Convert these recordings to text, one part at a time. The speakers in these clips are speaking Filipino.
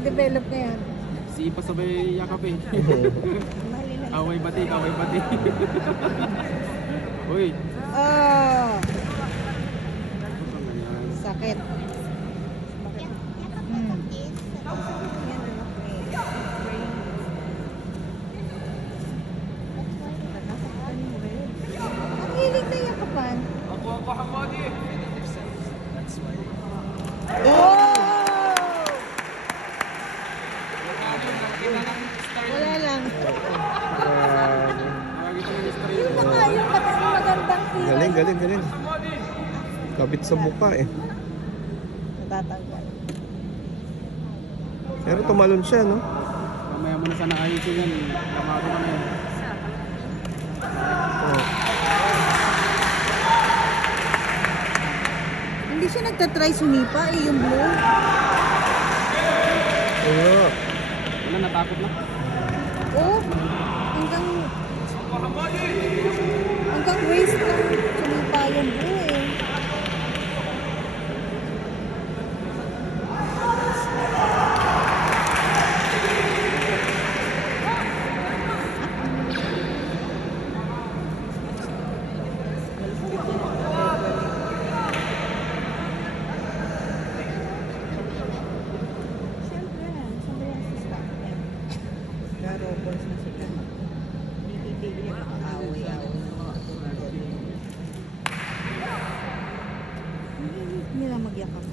nagde-develop na yan. Si pa sabay yakap eh. Away bati, away bati. Uy. Oh. Sakit. Ang hilig na yakapan. Ako Hamadi. Oh! Wala lang. Yun na nga yung magandang feeling. Galing. Kabit sa mukha eh. Natatanggal. Pero tumalon siya, no? Mamaya mo na sana ayusin yan. Kamaro ka na yan. Oh. Hindi siya nagtatry sumipa eh, yung blue. Oo. Wala, natakot na. Oh, hanggang waist lang sumipa yung blue eh. Nila magyakap.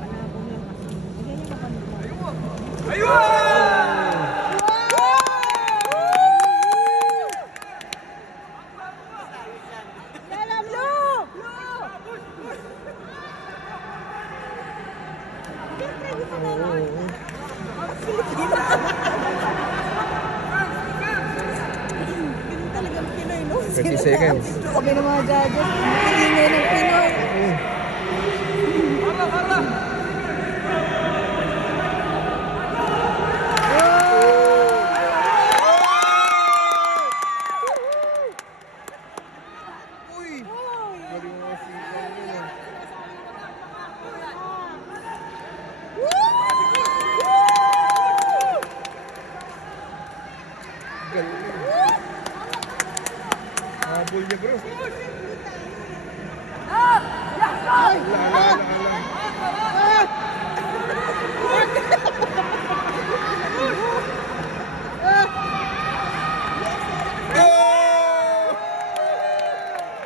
Panabong lang kasi. Ganyan yung kapanabong. Ayun! Yala, blue! Siyempre, di pa naman. Ganun talagang Pinoy, no? 30 seconds. Sabi ng mga judges, ingay ng Pinoy. Habol niya, bro.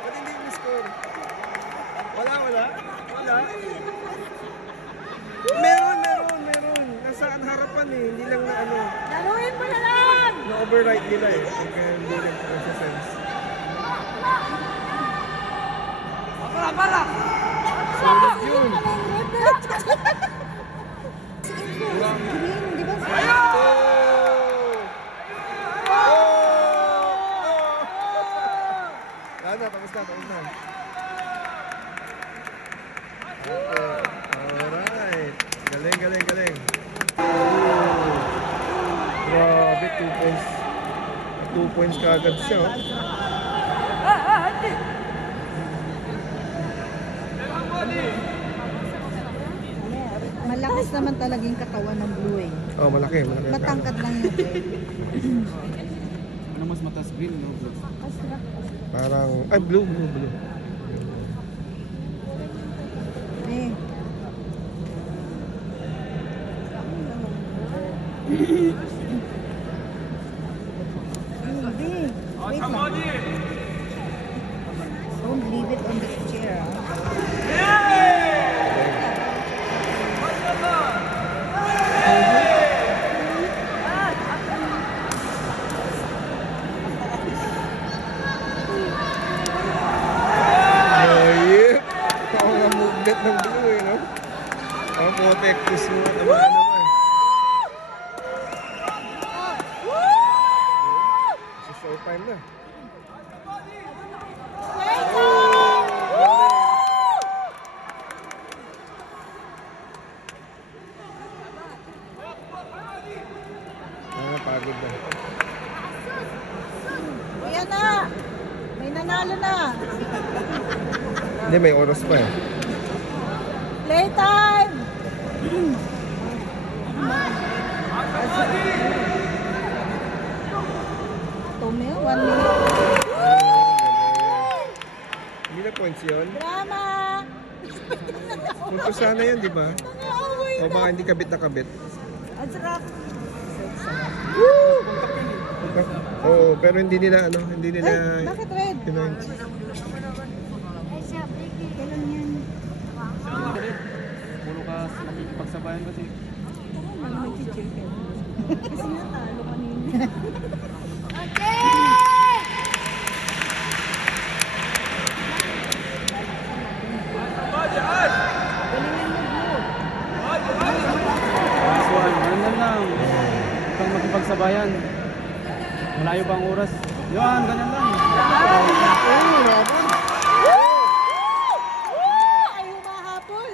Ba't hindi mo score? Wala. Meron. Nasaan harapan eh. Hindi lang na ano. Laruin mo na lang! Na-override nila eh. Kaya hindi lang sa sense. Para! Sulit yun. Green, di ba? Tapos na. Okay. Alright. Galing. Grabe, 2 points. 2 points kaagad siya, oh. Malakas naman talaga yung katawan ng blue eh. Oh, malaki. Matangkad lang yung blue. Ano mas matas green, no? Parang, ay, blue. Eh. Hindi. Wait lang. Don't leave it on this chair. Movement ng blue eh, no? Ang protectus mo at ano naman. Sa showtime na. Pagod na. Ayan na! May nanalo na! Hindi, may oras pa eh. Playtime! Tumil, 1 minute. Hindi na points yun. Drama! Punto sana yun, di ba? Nag-aaway O baka hindi kabit na kabit. Azrak! Oo, pero hindi nila ano, hindi nila Ay, bakit red? pinoints. Kailan yan? Puro ka nakikipagsabayan kasi. Ano nag-chicken? Kasi natalo kanina. Kasuan, ganun lang. Huwag kang makipagsabayan. Malayo pa ang oras. Yan, ganyan lang. Ay, humahabol!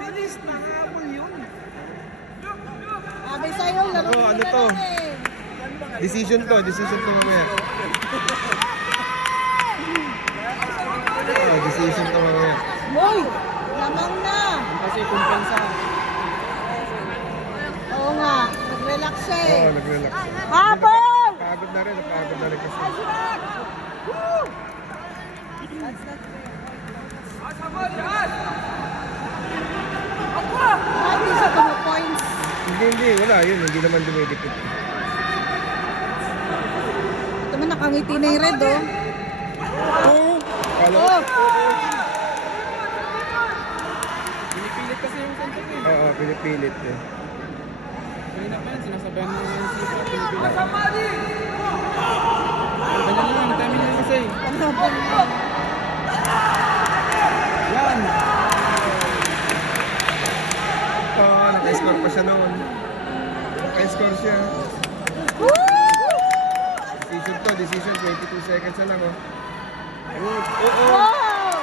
Bilis na habol yun. Sabi sa'yo, laro Oh, ano to? Decision to mamaya. Oh, decision to mamaya. Hoy! Lamang na! Kasi kumpensa. Oo nga, nag-relax siya eh. Oo, nag-relax. Habol! Napagod na rin kasi. Azrak! Woo! Hindi sa 2 points. Hindi, wala yun. Hindi naman dumidikit. Ito man, nakangiti na yung red, oh. Oo. Kala ko. Oh! Pinipilit kasi yung sensor eh. Oo, pinipilit eh. Kanina pa yan, sinasabayan mo yung sensor. Pinipilit. Ganyan lang, timing lang kasi. Panhabol na. Yan. Oo, naka-score pa siya noon. Naka-score siya. Decision 22 seconds na lang, oh. Oo. Wow!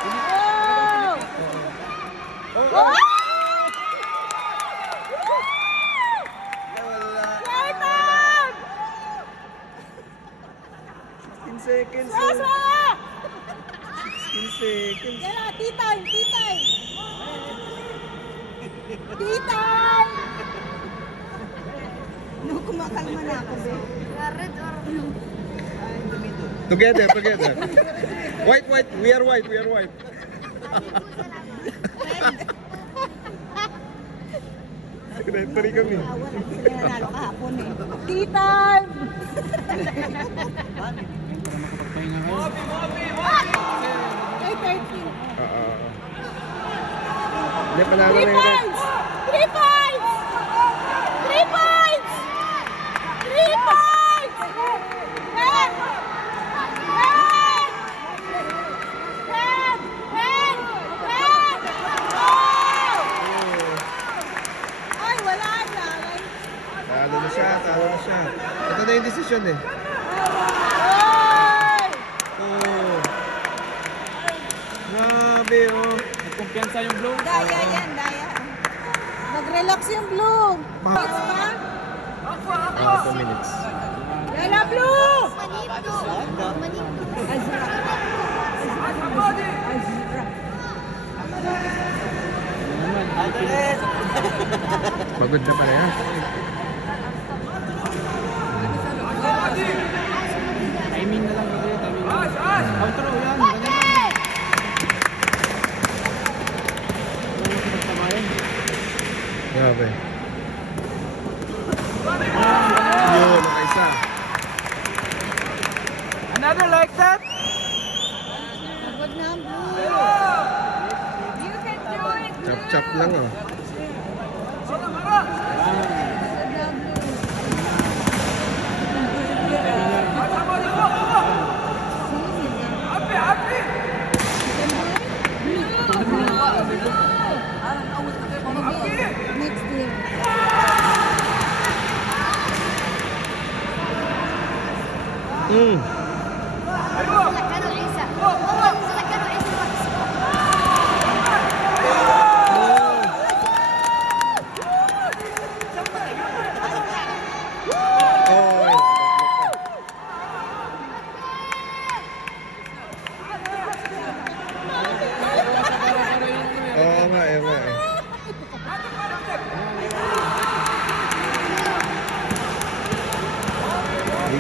Wow! Oo. Wala! Wala. Titan! 16 seconds. Sasa! 16 seconds. Yan na, Titan! Titan! Titan! No, kumakalma na ako, be. Together. White. We are white. Secretary kami. Sila nanalo kahapon eh. Titan! Para makapagpahinga kayo. Ay, 13. Oo. Hindi, panalo 3 na yung red. points! 3 points! 3 points! 3 points! Red! Red! Red! Red! Red! Oh! Ay, wala na. Talo na siya. Ito na yung decision eh. Ay! Oo. Grabe, oh. Nagkumpiyansa yung blue. Daya yan, daya. Nag-relax yung blue. Yes ba? 2 minutes. Yala, blue! Pagod na pala yan. Timing na lang kasi. Timing lang. Outro, yan. Ganyan lang. Huwag makipagsabayan. Grabe. Yun, nakaisa. Another like that? Pagod na ang blue. You can do it, Chop lang, oh. Next year.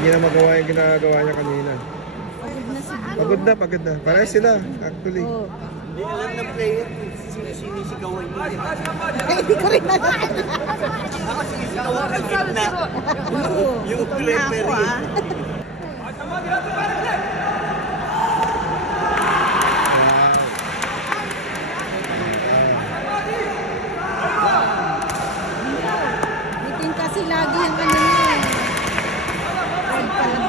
Hindi na magawa yung ginagawa niya kanina. Pagod na siguro. Pagod na, pagod na. Parehas sila, actually. Oo. Hindi alam ng player kung sino sinisigawan niya. Hindi ko rin alam. Ako sinisigawan sa gitna. Oo. Yung Gutom na referee. ako, ah. Bitin kasi lagi yung ano niya eh. Red card.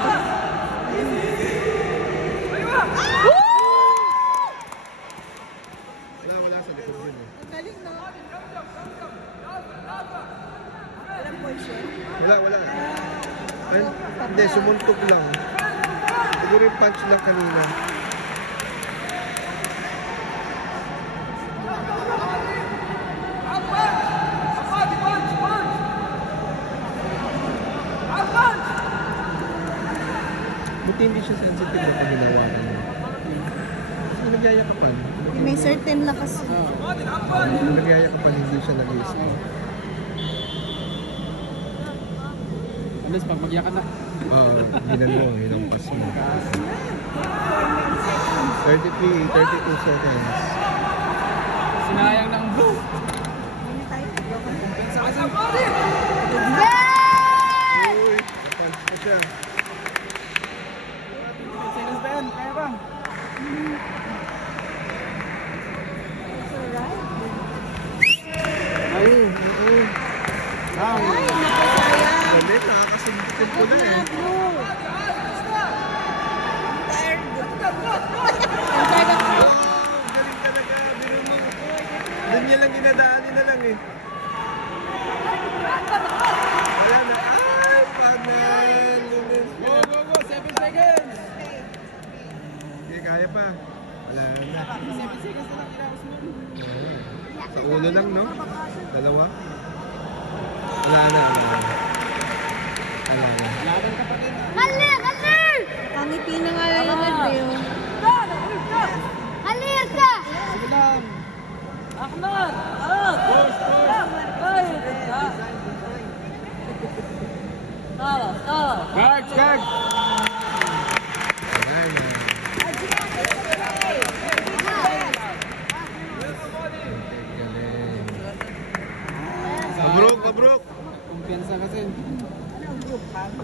Wala sa likod yun eh. Ang galing, no? Walang position. Wala. Ay, hindi, sumuntok lang. Siguro yung punch lang kanina. Buti hindi siya sensitive na pag ginawa niya. Kasi nagyayakapan. May certain lakas. Nagyayakapan, hindi siya nag-iisip. Alas, pag magyakan na. Oo, ginan mo, hinampas mo. 32 seconds. Sinayang ng blue. Uy, punch ko siya. Seconds ba yan? Kaya ba? Ay, oo. Ay, napasayang. Galit, nakakasundutin ko na eh. Blue. Tired. Galing talaga, biro mo. Doon niya lang ginadaanin na lang eh. Wala na. Ay, panan. Go, go, go! 7 seconds! Okay, kaya pa. Wala na. 7 seconds na lang ilabas mo. Sa ulo lang, no? Dalawa. Wala na. Laban ka pa din. Pangiti na nga lang yung Red, eh, oh. Sige lang. Ahmad! Ah! Push, push! Ay! Tara! Guards, guards! Mabruk, mabruk. Kumpiyansa kasi. Ano, group hug?